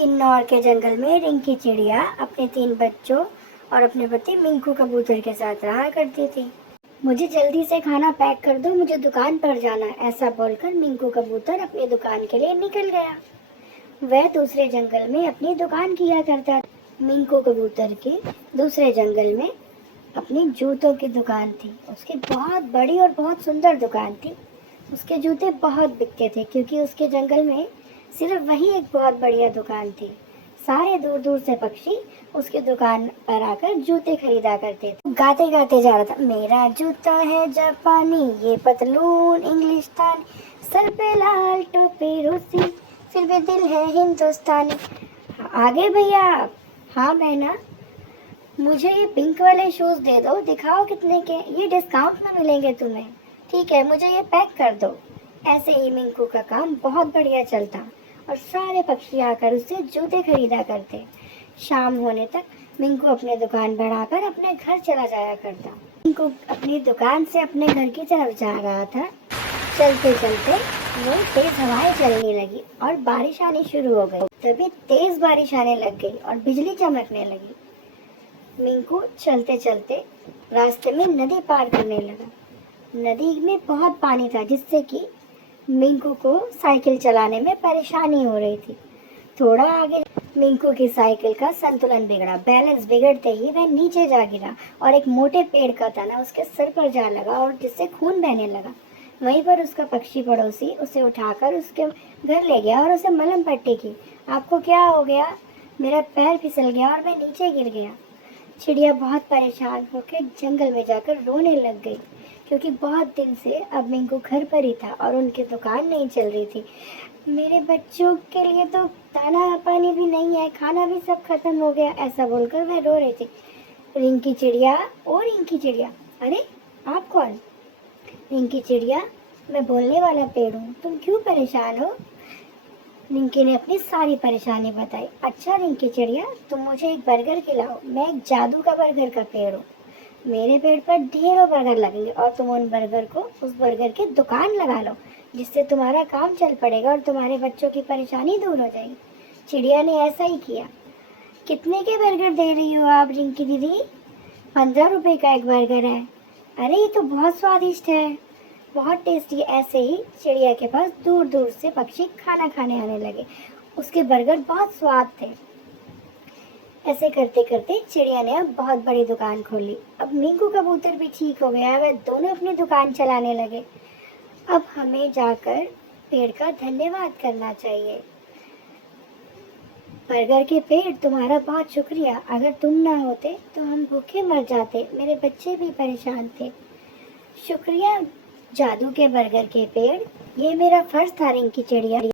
किन्नौर के जंगल में रिंकी चिड़िया अपने 3 बच्चों और अपने पति मिंकू कबूतर के साथ रहा करती थी। मुझे जल्दी से खाना पैक कर दो, मुझे दुकान पर जाना, ऐसा बोलकर मिंकू कबूतर अपनी दुकान के लिए निकल गया। वह दूसरे जंगल में अपनी दुकान किया करता था। मिंकू कबूतर के दूसरे जंगल में अपनी जूतों की दुकान थी। उसकी बहुत बड़ी और बहुत सुंदर दुकान थी। उसके जूते बहुत बिकते थे क्योंकि उसके जंगल में सिर्फ वही एक बहुत बढ़िया दुकान थी। सारे दूर दूर से पक्षी उसकी दुकान पर आकर जूते खरीदा करते थे। गाते गाते जा रहा था, मेरा जूता है जापानी, ये पतलून इंग्लिस्तानी, सर पे लाल टोपी रूसी, फिर भी दिल है हिंदुस्तानी। आगे भैया आप? हाँ बहना, मुझे ये पिंक वाले शूज दे दो, दिखाओ कितने के, ये डिस्काउंट में मिलेंगे तुम्हें। ठीक है, मुझे ये पैक कर दो। ऐसे ही मिंकू का काम बहुत बढ़िया चलता और सारे पक्षी आकर उससे जूते खरीदा करते। शाम होने तक मिंकू अपने दुकान बढ़ाकर अपने घर चला जाया करता। मिंकू अपनी दुकान से अपने घर की तरफ जा रहा था। चलते चलते वो तेज हवाएं चलने लगी और बारिश आनी शुरू हो गई। तभी तेज बारिश आने लग गई और बिजली चमकने लगी। मिंकू चलते चलते रास्ते में नदी पार करने लगा। नदी में बहुत पानी था जिससे कि मिंकू को साइकिल चलाने में परेशानी हो रही थी। थोड़ा आगे मिंकू की साइकिल का संतुलन बिगड़ा। बैलेंस बिगड़ते ही वह नीचे जा गिरा और एक मोटे पेड़ का तना उसके सिर पर जा लगा और जिससे खून बहने लगा। वहीं पर उसका पक्षी पड़ोसी उसे उठाकर उसके घर ले गया और उसे मलहम पट्टी की। आपको क्या हो गया? मेरा पैर फिसल गया और मैं नीचे गिर गया। चिड़िया बहुत परेशान होकर जंगल में जाकर रोने लग गई क्योंकि बहुत दिन से अब मिंकू घर पर ही था और उनकी दुकान नहीं चल रही थी। मेरे बच्चों के लिए तो दाना पानी भी नहीं है, खाना भी सब खत्म हो गया, ऐसा बोलकर वह रो रही थी। रिंकी चिड़िया, ओ रिंकी चिड़िया, अरे आप कौन? रिंकी चिड़िया, मैं बोलने वाला पेड़ हूँ, तुम क्यों परेशान हो? रिंकी ने अपनी सारी परेशानी बताई। अच्छा रिंकी चिड़िया, तुम मुझे एक बर्गर खिलाओ, मैं एक जादू का बर्गर का पेड़ हूँ। मेरे पेड़ पर ढेरों बर्गर लगेंगे और तुम उन बर्गर को उस बर्गर की दुकान लगा लो, जिससे तुम्हारा काम चल पड़ेगा और तुम्हारे बच्चों की परेशानी दूर हो जाएगी। चिड़िया ने ऐसा ही किया। कितने के बर्गर दे रही हो आप रिंकी दीदी? 15 रुपए का एक बर्गर है। अरे ये तो बहुत स्वादिष्ट है, बहुत टेस्टी। ऐसे ही चिड़िया के पास दूर दूर से पक्षी खाना खाने आने लगे। उसके बर्गर बहुत स्वाद थे। ऐसे करते करते चिड़िया ने अब बहुत बड़ी दुकान खोली। अब मिंकू कबूतर भी ठीक हो गया, वह दोनों अपनी दुकान चलाने लगे। अब हमें जाकर पेड़ का धन्यवाद करना चाहिए। बर्गर के पेड़, तुम्हारा बहुत शुक्रिया, अगर तुम ना होते तो हम भूखे मर जाते, मेरे बच्चे भी परेशान थे। शुक्रिया जादू के बर्गर के पेड़, ये मेरा फर्ज था रिंकी चिड़िया।